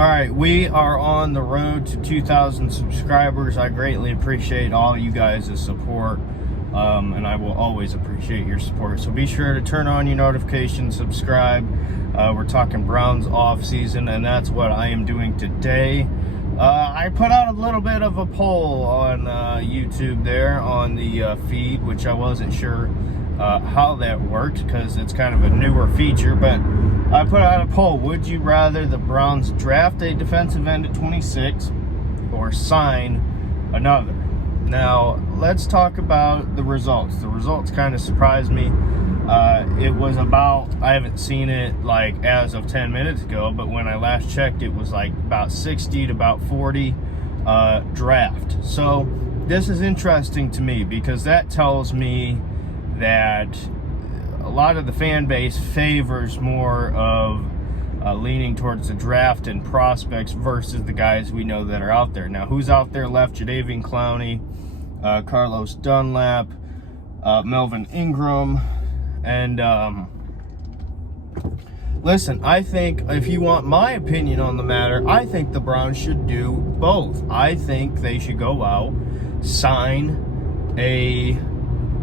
All right, we are on the road to 2,000 subscribers. I greatly appreciate all you guys' support, and I will always appreciate your support. So be sure to turn on your notifications, subscribe. We're talking Browns off season, and that's what I am doing today. I put out a little bit of a poll on YouTube there on the feed, which I wasn't sure how that worked because it's kind of a newer feature, but I put out a poll. Would you rather the Browns draft a defensive end at 26 or sign another? Now, let's talk about the results. The results kind of surprised me. It was about, I haven't seen it like as of 10 minutes ago, but when I last checked, it was like about 60 to about 40 draft. So this is interesting to me because that tells me that a lot of the fan base favors more of leaning towards the draft and prospects versus the guys we know that are out there. Now, who's out there left? Jadeveon Clowney, Carlos Dunlap, Melvin Ingram, and listen, I think if you want my opinion on the matter, I think the Browns should do both. I think they should go out, sign a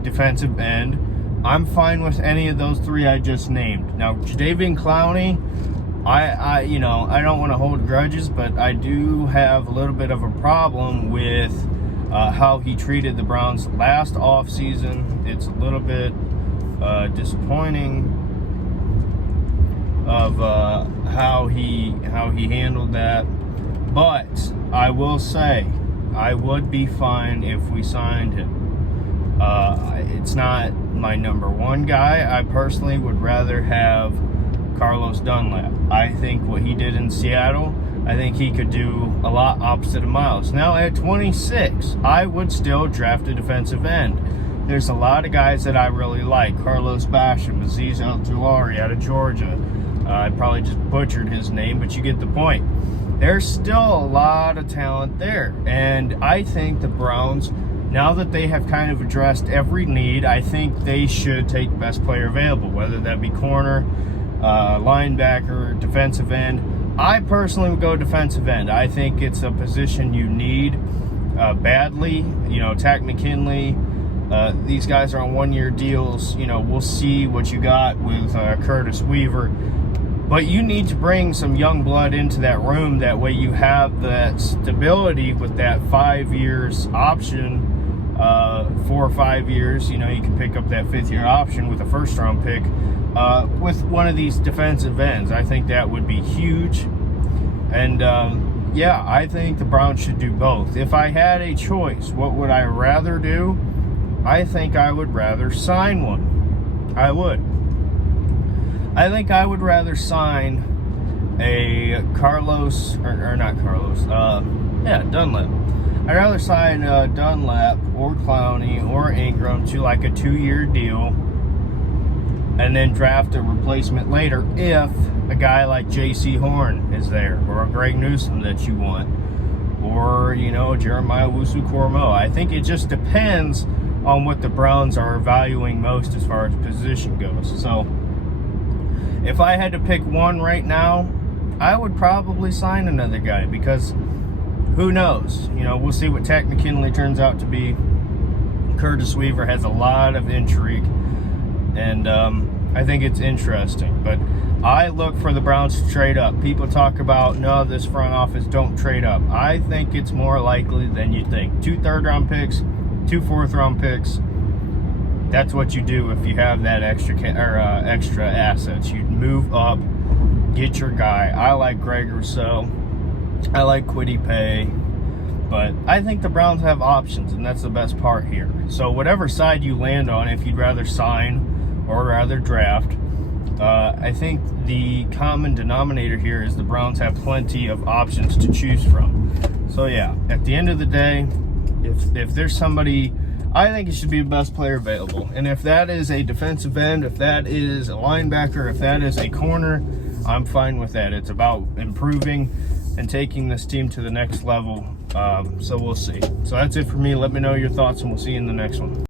defensive end. I'm fine with any of those three I just named. Now, Jadeveon Clowney, I don't want to hold grudges, but I do have a little bit of a problem with how he treated the Browns last offseason. It's a little bit disappointing of how he handled that. But I will say, I would be fine if we signed him. It's not my number one guy. I personally would rather have Carlos Dunlap. I think what he did in Seattle, I think he could do a lot opposite of Miles. Now at 26, I would still draft a defensive end. There's a lot of guys that I really like. Carlos Basham, Azeez Al-Jawari out of Georgia. I probably just butchered his name, but you get the point. There's still a lot of talent there. And I think the Browns, now that they have kind of addressed every need, I think they should take best player available, whether that be corner, linebacker, defensive end. I personally would go defensive end. I think it's a position you need badly. You know, Takk McKinley, these guys are on one-year deals. You know, we'll see what you got with Curtis Weaver. But you need to bring some young blood into that room. That way you have that stability with that 5 years option. 4 or 5 years, you know, you can pick up that 5th-year option with a first-round pick with one of these defensive ends. I think that would be huge. And, yeah, I think the Browns should do both. If I had a choice, what would I rather do? I think I would rather sign one. I would. I think I would rather sign a Carlos, or not Carlos, Dunlap. I'd rather sign Dunlap or Clowney or Ingram to like a 2-year deal and then draft a replacement later if a guy like J.C. Horn is there, or a Greg Newsome that you want, or, you know, Jeremiah Owusu-Koramoah. I think it just depends on what the Browns are valuing most as far as position goes. So if I had to pick one right now, I would probably sign another guy because who knows? You know, we'll see what Takk McKinley turns out to be. Curtis Weaver has a lot of intrigue, and I think it's interesting. But I look for the Browns to trade up. People talk about, no, this front office don't trade up. I think it's more likely than you think. 2 third-round picks, 2 fourth-round picks. That's what you do if you have that extra assets. You move up, get your guy. I like Greg Rousseau. I like Kwity Paye, but I think the Browns have options, and that's the best part here. So whatever side you land on, if you'd rather sign or rather draft, I think the common denominator here is the Browns have plenty of options to choose from. So yeah, at the end of the day, if there's somebody, I think it should be the best player available. And if that is a defensive end, if that is a linebacker, if that is a corner, I'm fine with that. It's about improving and taking this team to the next level. So we'll see. So that's it for me. Let me know your thoughts, and we'll see you in the next one.